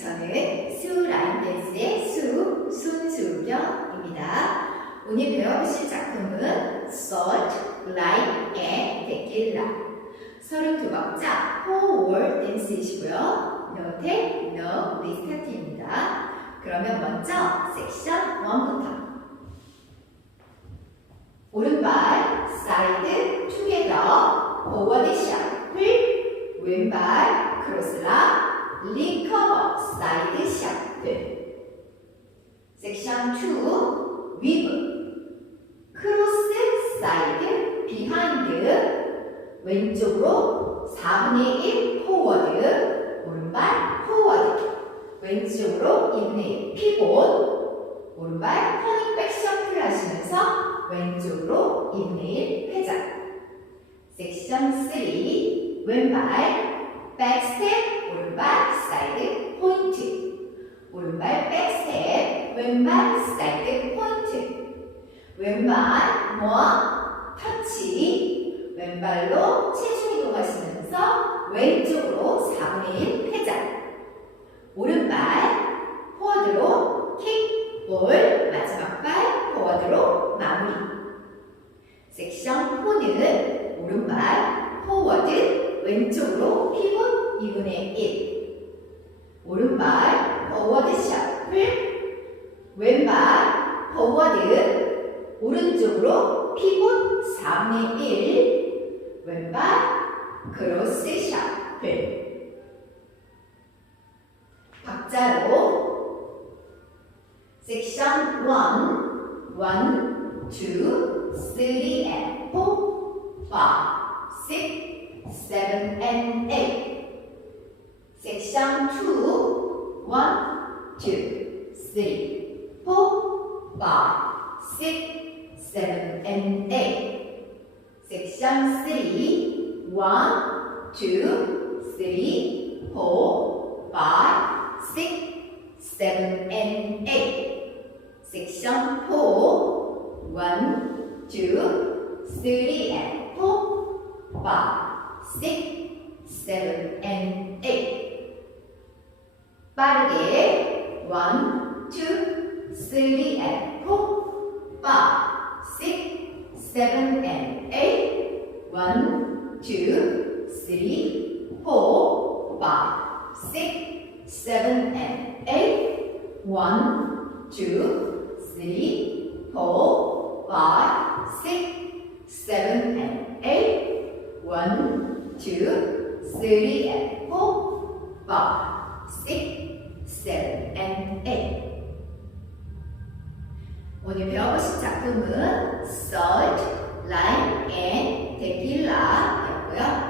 저는 수 라인 댄스의 수, 손수경입니다. 오늘 배워보실 작품은 Salt, Light, and Tequila 32박자 4월 댄스이시고요. No 노, 리스타트입니다. 그러면 먼저 섹션 1부터 오른발 사이드 투게더 포워드 샤플 왼발 크로스락 리커버 사이드 샤플 섹션 2 위브. 크로스 사이드 비하인드. 왼쪽으로 4분의 1 포워드 오른발 포워드. 왼쪽으로 2분의 1 피봇 오른발 터닝 백 셔플 하시면서 왼쪽으로 2분의 1 회전. 섹션 3 왼발 백스텝 오른발 사이드 포인트. 오른발 백스텝 왼발 사이드 포인트. 왼발 모아 터치. 왼발로 체중 이동하시면서 왼쪽으로 4분의 1 회전. 오른발 포워드로 킥, 볼, 마지막 발 포워드로 마무리. 섹션 4는 오른발 왼쪽으로 피봇 2분의 1 오른발 포워드 셔플. 왼발 포워드. 오른쪽으로 피봇 4분의 1 왼발 크로스 셔플. 박자로 섹션 1 1, 2, 3 and 4 5, 6, 7 and 8 섹션 2 1, 2, 3, 4 5, 6, 7 and 8 섹션 3 1, 2, 3, 4 5, 6, 7 and 8 섹션 4 1, 2, 3 and 4 5, 6, 7 and 8 빠르게 1, 2, 3 and 4 5, 6, 7 and 8 1, 2, 3, 4 5, 6, 7 and 8 1, 2, 3, 4 5, 6, 7 4 5, 6, 7 and 8 오늘 배워보신 작품은 Salt, Lime and Tequila였고요.